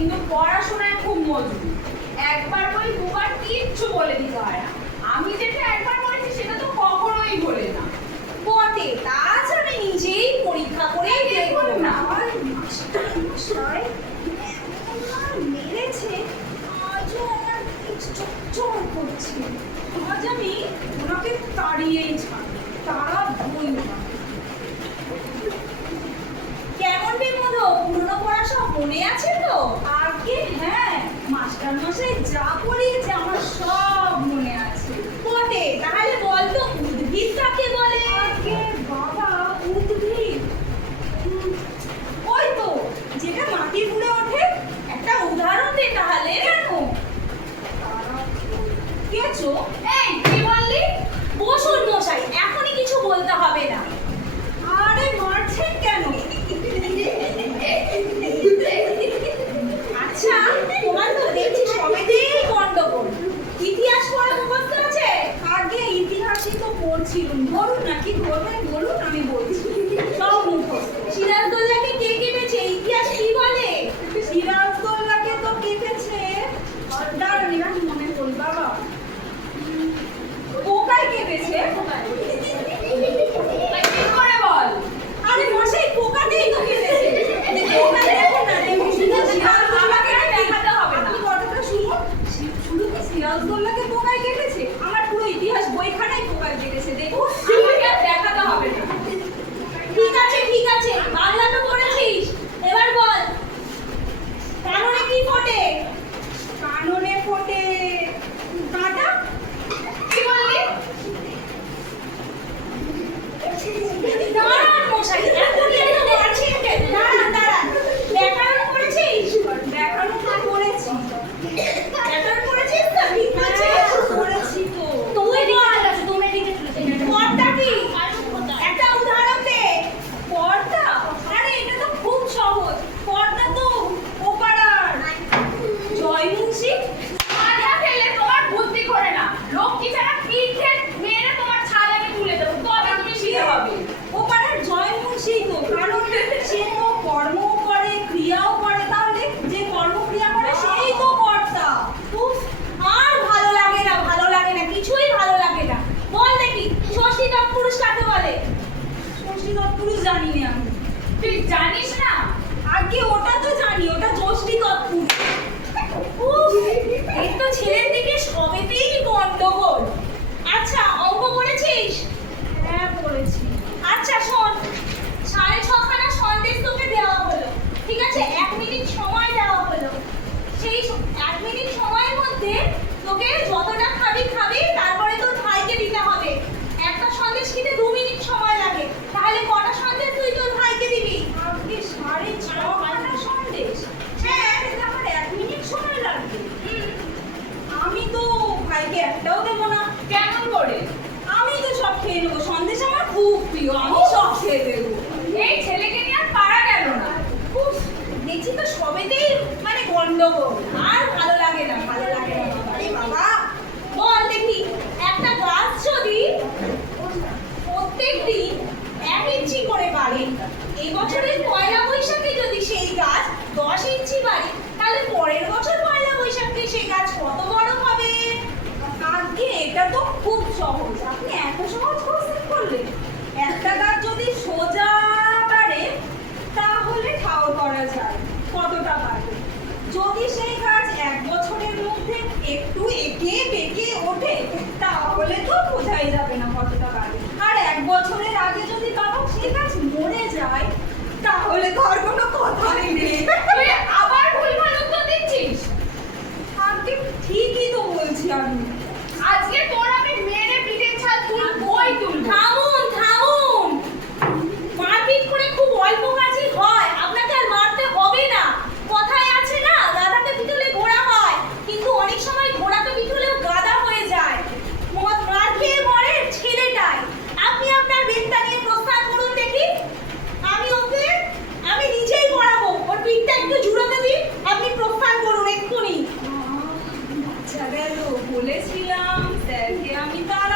কিন্তু পড়াশোনায় খুব মজবুত। একবার বই দুবার কিচ্ছু বলে দিতে হয় না। আমি যেটা একবার বলেছি সেটা তো কখনোই বলে না। বটে, তা আজ আমি নিজেই পরীক্ষা করে দেখুন না। আমার মাস্টার মশাই এমন মেরেছে, আজও আমার চোখ করছে। আজ আমি ওনাকে তাড়িয়েই ছাড়ব, তারা বই না। কেমন বিমোদ, পুরনো পড়া সব মনে আছে তো? আগে হ্যাঁ, মাস্টার মশাই যা পড়িয়েছে আমার সব মনে আছে। বটে, তাহলে বল তো উদ্ভিদ কাকে বলে? আগে বাবা, উদ্ভিদ ওই তো যেটা মাটির উপরে ওঠে। একটা উদাহরণ দে তাহলে। কেন? কেছো? এই কি বললি? বসুন মশাই, এখনই কিছু বলতে হবে না। আরে মারছেন কেন? আচ্ছা, তোমার তো দেখছি সবেতেই গন্ডগোল। ইতিহাস পড়া মুখস্থ আছে? আগে ইতিহাসই তো পড়ছিলাম। ধরুন না, কি ধরবেন বলুন, আমি বলছি। সব মুখস্থ। সিরাজদৌল্লাকে কে কেটেছে? ইতিহাস কি বলে? সিরাজদৌল্লাকে তো কেটেছে, দাঁড়ান এবার মনে করি বাবা, পোকায় কেটেছে। কি করে বল? আরে মশাই, পোকাতেই তো কেটেছে। পোকায় দেখুন না, দেখুন শুধু সিরাজদৌল্লাকে দেখাতে হবে না। আপনি কথাটা শুনুন, শুধু কি সিরাজদৌল্লাকে পোকায় কেটেছে? আমার পুরো ইতিহাস বইখানাই পোকায় কেটেছে, দেখুন। আমাকে আর দেখাতে হবে না। ঠিক আছে ঠিক আছে, বাংলা তো পড়েছিস, এবার বল কাননে কি ফোটে? কাননে ফোটে কাঁটা। কি বললি? দাঁড়ান মশাই, এখনই এত মারছেন কেন? দাঁড়ান দাঁড়ান, ব্যাকরণ পড়েছিস? ব্যাকরণ তো পড়েছি। ব্যাকরণ পড়েছিস তো? ঠিক আছে, পড়েছি তো। তুই বল, তুমি লিখে তুলেছিস পড়টা কি? একটা উদাহরণ দে। পর্দা? আরে এটা তো খুব সহজ। পর্দা তো ওপাড়ার জয়মুন্সি। মাথা ফেলে তোমার বুদ্ধি করে না। লক্ষ্মী ছাড়া পিঠে মেরে তোমার ছাল আমি তুলে দেবো, তবে তুমি শিখে হবে। ওপাড়ার জয়মুন্সি তো, কারণ সে তো কর্মও করে ক্রিয়াও করে, তাহলে যে কর্মক্রিয়া করে সেই তো কর্তা। উফ, আর ভালো লাগে না, ভালো লাগে না, কিছুই ভালো লাগে না। বল দেখি ষষ্ঠী তৎপুরুষ কাকে বলে? ষষ্ঠী তৎপুরুষ জানি না আমি। তুই জানিস না? আগে ওটা তো জানি, ওটা ষষ্ঠী তৎপুরুষ। উফ, এই তো ছেলের দিকে সবেতেই গন্ডগোল। আচ্ছা, অঙ্ক করেছিস? হ্যাঁ পড়েছি। আচ্ছা শোন, 6.5 খানা সন্দেশ তোকে দেওয়া হলো, ঠিক আছে? 1 মিনিট সময় দেওয়া হলো। সেই 1 মিনিট সময়ের মধ্যে তোকে যতটা খাবি খাবি, তারপরে তোর ভাইকে দিতে হবে। একটা সন্দেশ খেতে 2 মিনিট সময় লাগে, তাহলে কটা সন্দেশ তুই তোর ভাইকে দিবি? আপনি 6.5 খানা সন্দেশ? হ্যাঁ, তাহলে আমার 1 মিনিট সময় লাগবে। আমি তো ভাইকে একটাও দেবো না। কেমন করে? আমি তো সব খেয়ে নেবো, সন্দেশ আমার খুব প্রিয়, আমি সব খেয়ে দেবো। এই ছেলেকে নিয়ে আর পারা গেল না। উফ, দেখছি তো সবেতেই মানে গন্ডগোল, আর ভালো লাগে না, ভালো লাগে না বাবা রে বাবা। বল দেখি, একটা গাছ যদি প্রত্যেকদিন 1 ইঞ্চি করে বাড়ে, এই বছরের পয়লা বৈশাখে যদি সেই গাছ 10 ইঞ্চি বাড়ে, তাহলে পরের বছর পয়লা বৈশাখে সেই গাছ কত বড় হবে? আগে এটা তো খুব সহজ, আপনি এত সহজ কোশ্চেন করলেন। একটা গাছ যদি সোজা বাড়ে, তাহলে ঠাও করা যায় কতটা বাড়বে। যদি সেই গাছ 1 বছরের মধ্যে একটু এঁকে বেঁকে ওঠে, তাহলে তো বোঝাই যাবে না কতটা বাড়বে। আর 1 বছরের আগে যদি বাবা সেই গাছ মরে যায়, তাহলে তো আর কোনো কথাই নেই। তুই আবার ভুলভাল উত্তর দিচ্ছিস। আগে ঠিকই তো বলছি আমি। আজকে তোর আমি মেরে পিঠের ছাল তুলবই তুলবো। থামুন থামুন, মারপিট করে খুব অল্প কাজই হয়, আপনাকে আর মারতে হবে না। কথায় আছে না, গাধাকে পিটুলে ঘোড়া হয়, কিন্তু অনেক সময় ঘোড়াকে পিটুলেও গাধা হয়ে যায়। মার খেয়ে মরে ছেলেটাই। আপনি আপনার বেনটা নিয়ে প্রস্থান করুন দেখি, আমি নিজেই পড়াবো। ওর পিঠটা একটু জুড়োতে দিন, আপনি প্রস্থান করুন এক্ষুনি। আচ্ছা গেল, বলেছিলাম স্যারকে আমি তার